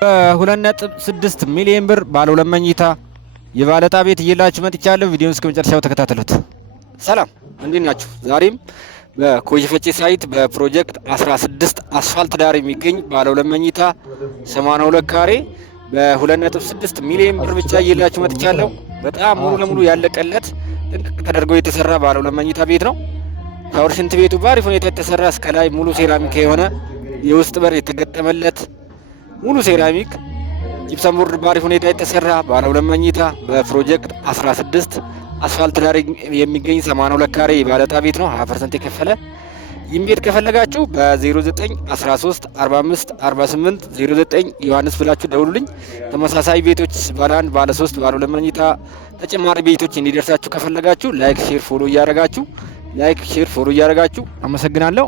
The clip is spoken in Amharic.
በ2.6 ሚሊዮን ብር ባለ 2 መኝታ የባለጣ ቤት እየላችሁ መጥቻለሁ። ቪዲዮውን እስከ መጨረሻው ተከታተሉት። ሰላም እንዴት ናችሁ? ዛሬም በኮዬ ፈጬ ሳይት በፕሮጀክት 16 አስፋልት ዳር የሚገኝ ባለ 2 መኝታ 82 ካሬ በ2.6 ሚሊዮን ብር ብቻ እየላችሁ መጥቻለሁ። በጣም ሙሉ ለሙሉ ያለቀለት ጥንቅቅ ተደርጎ የተሰራ ባለ 2 መኝታ ቤት ነው። ሻወር ሽንት ቤቱ በአሪፍ ሁኔታ የተሰራ እስከ ላይ ሙሉ ሴራሚክ የሆነ የውስጥ በር የተገጠመለት ሙሉ ሴራሚክ ጂፕሰም ቦርድ በአሪፍ ሁኔታ የተሰራ ባለ 2 መኝታ በፕሮጀክት 16 አስፋልት ዳር የሚገኝ 82 ካሬ ባለጣ ቤት ነው። 20% የከፈለ ይህም ቤት ከፈለጋችሁ በ0913 45 48 09 ዮሐንስ ብላችሁ ደውሉልኝ። ተመሳሳይ ቤቶች ባለ 1 ባለ 3 ባለ 2 መኝታ ተጨማሪ ቤቶች እንዲደርሳችሁ ከፈለጋችሁ ላይክ ሼር ፎሎ እያደረጋችሁ አመሰግናለሁ።